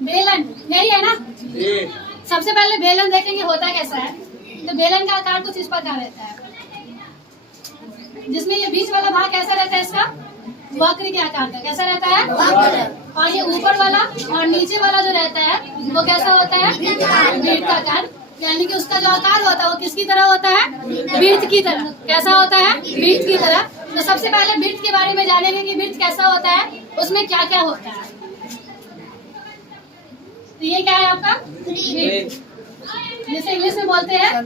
बेलन यही है ना। सबसे पहले बेलन देखेंगे होता कैसा है। तो बेलन का आकार कुछ इस प्रकार रहता है, जिसमें ये बीच वाला भाग कैसा रहता है, इसका वक्र के आकार का कैसा रहता है, और ये ऊपर वाला और नीचे वाला जो रहता है वो कैसा होता है, वृत्त का आकार। यानी कि उसका जो आकार होता है वो किसकी तरह होता है, वृत्त की तरह। कैसा होता है, वृत्त की तरह। तो सबसे पहले वृत्त के बारे में जानेंगे कि वृत्त कैसा होता है, उसमें क्या क्या होता है। तो ये क्या है आपका वृत्त, जिसे इंग्लिश में बोलते हैं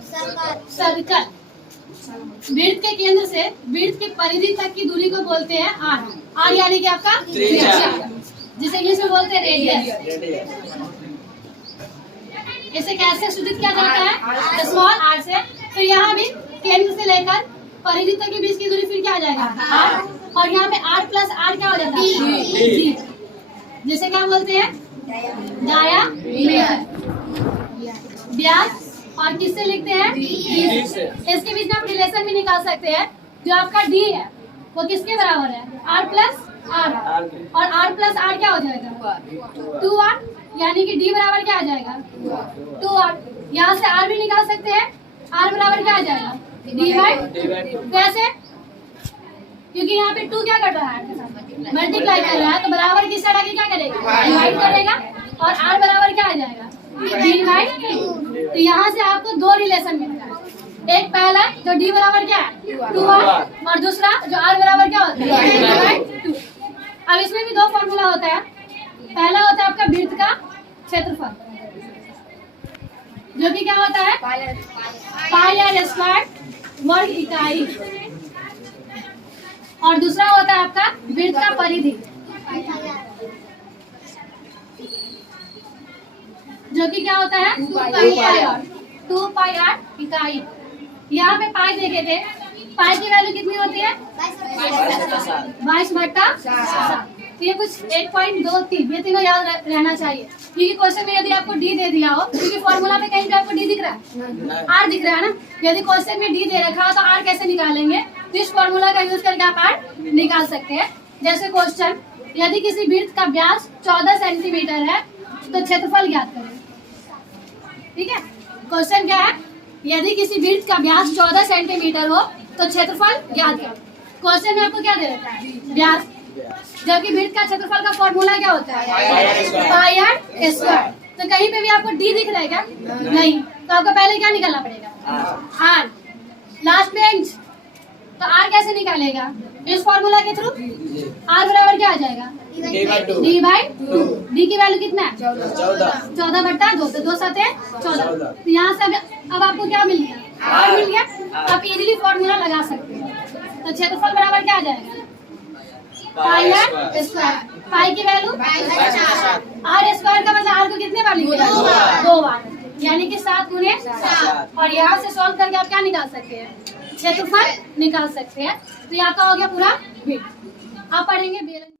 सर्कल। वृत्त के केंद्र से वृत्त की परिधि तक की दूरी को बोलते हैं आर। आर यानी कि आपका त्रिज्या, जिसे इंग्लिश में बोलते हैं रेडियस। इसे कैसे सूचित किया जाता है, स्मॉल आर से। फिर यहाँ भी केंद्र से लेकर परिधि तक के बीच की दूरी फिर क्या आ जाएगा, आर। और यहाँ पे आर प्लस आर क्या हो जाता है, डी, जिसे क्या बोलते हैं, डायामीटर। व्यास और किससे लिखते हैं, डी से। इसके बीच में आप रिलेशन भी निकाल सकते हैं। जो आपका डी है वो किसके बराबर है, आर प्लस आर। और आर प्लस आर क्या हो जाएगा, 2r। यानी कि डी बराबर क्या आ जाएगा, 2r। यहाँ से आर भी निकाल सकते हैं, आर बराबर क्या आ जाएगा, डी बाई। कैसे, क्योंकि यहाँ पे 2 क्या कर रहा है, मल्टीप्लाई कर रहा है, तो बराबर की साइड आगे क्या करेगा, डिवाइड करेगा। और आर बराबर क्या आ जाएगा, डी बाई 2। तो यहाँ से आपको 2 रिलेशन मिलता है। एक पहला जो डी बराबर क्या है, 2r, और दूसरा जो आर बराबर क्या होता है, डी बाई 2। अब इसमें भी 2 फॉर्मूला होता है। पहला होता है आपका वृत्त का क्षेत्रफल, जो कि क्या होता है, पाई आर स्क्वायर वर्ग इकाई। और दूसरा होता है आपका वृत्त का परिधि, जो कि क्या होता है, 2 पाई आर इकाई। यहाँ पे पाई देखे थे, पाई की वैल्यू कितनी होती है, 22/7। तो ये कुछ 1.23, ये तीनों याद रहना चाहिए। क्योंकि क्वेश्चन में यदि आपको डी दे दिया हो, क्योंकि फॉर्मूला में कहीं पे आपको डी दिख रहा है, आर दिख रहा है ना। यदि क्वेश्चन में डी दे रखा हो तो आर कैसे निकालेंगे, तो इस फॉर्मूला का यूज करके आप आर निकाल सकते हैं। जैसे क्वेश्चन, यदि किसी वृत्त का व्यास 14 सेंटीमीटर है तो क्षेत्रफल ज्ञात करें। ठीक है, क्वेश्चन क्या है, यदि किसी वृत्त का व्यास 14 सेंटीमीटर हो तो क्षेत्रफल ज्ञात करें। क्वेश्चन में आपको क्या दे रखा है, व्यास, जबकि वृत्त का क्षेत्रफल का फॉर्मूला क्या होता है, पाई आर स्क्वायर। तो कहीं पे भी आपको डी दिख रहा है क्या, नहीं, तो आपको पहले क्या निकालना पड़ेगा, आर। लास्ट बेंच, तो आर कैसे निकालेगा, इस फॉर्मूला के थ्रू। आर बराबर क्या आ जाएगा, डी बाई 2। डी की वैल्यू कितना है, 14/2, तो 2 7 14। तो यहाँ से अब आपको क्या मिल गया, आर मिल गया। आप इजीली फॉर्मूला लगा सकते हैं। तो क्षेत्रफल बराबर क्या आ जाएगा, पाई आर स्क्वायर। पाई की वैल्यू आर स्क्वायर का मतलब आर को कितने बार लिखते हैं, 2 बार, यानी कि 7 गुने 7। और यहाँ से सॉल्व करके आप क्या निकाल सकते हैं, क्षेत्रफल निकाल सकते हैं। तो ये आपका हो गया पूरा वृत्त। आप पढ़ेंगे बेलन।